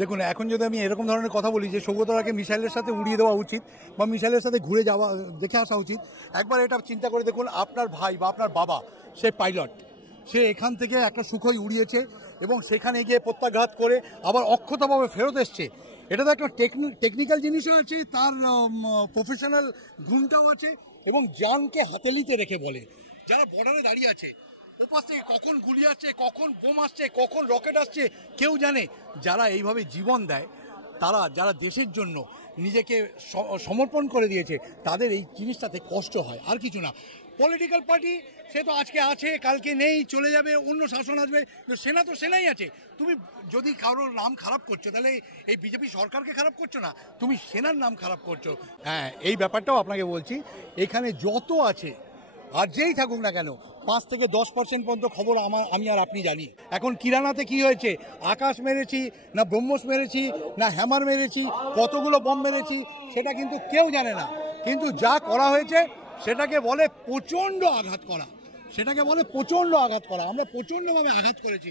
দেখুন, এখন যদি আমি এরকম ধরনের কথা বলি যে সৌগতরাকে মিসাইলের সাথে উড়িয়ে দেওয়া উচিত বা মিসাইলের সাথে ঘুরে যাওয়া দেখে আসা উচিত, একবার এটা চিন্তা করে দেখুন, আপনার ভাই বা আপনার বাবা সে পাইলট, সে এখান থেকে একটা সুখোই উড়িয়েছে এবং সেখানে গিয়ে প্রত্যাঘাত করে আবার অক্ষতভাবে ফেরত এসছে। এটা তো একটা টেকনিক্যাল জিনিসও আছে, তার প্রফেশনাল গুণটাও আছে এবং জানকে হাতেলিতে রেখে বলে। যারা বর্ডারে দাঁড়িয়ে আছে, ওপাশ থেকে কখন গুলি আসছে, কখন বোম আসছে, কখন রকেট আসছে কেউ জানে। যারা এইভাবে জীবন দেয়, তারা যারা দেশের জন্য নিজেকে সমর্পণ করে দিয়েছে, তাদের এই জিনিসটাতে কষ্ট হয়, আর কিছু না। পলিটিক্যাল পার্টি সে তো আজকে আছে, কালকে নেই, চলে যাবে, অন্য শাসন আসবে। সেনা তো সেনাই আছে। তুমি যদি কারোর নাম খারাপ করছো, তাহলে এই বিজেপি সরকারকে খারাপ করছো না, তুমি সেনার নাম খারাপ করছো। হ্যাঁ, এই ব্যাপারটাও আপনাকে বলছি, এখানে যত আছে আর যেই থাকুক না কেন, 5 থেকে 10% পর্যন্ত খবর আমি আর আপনি জানি। এখন কিরানাতে কি হয়েছে, আকাশ মেরেছি না ব্রহ্মস মেরেছি না হ্যামার মেরেছি, কতগুলো বম মেরেছি, সেটা কিন্তু কেউ জানে না। কিন্তু যা করা হয়েছে সেটাকে বলে প্রচণ্ড আঘাত করা, সেটাকে বলে প্রচণ্ড আঘাত করা। আমরা প্রচণ্ডভাবে আঘাত করেছি।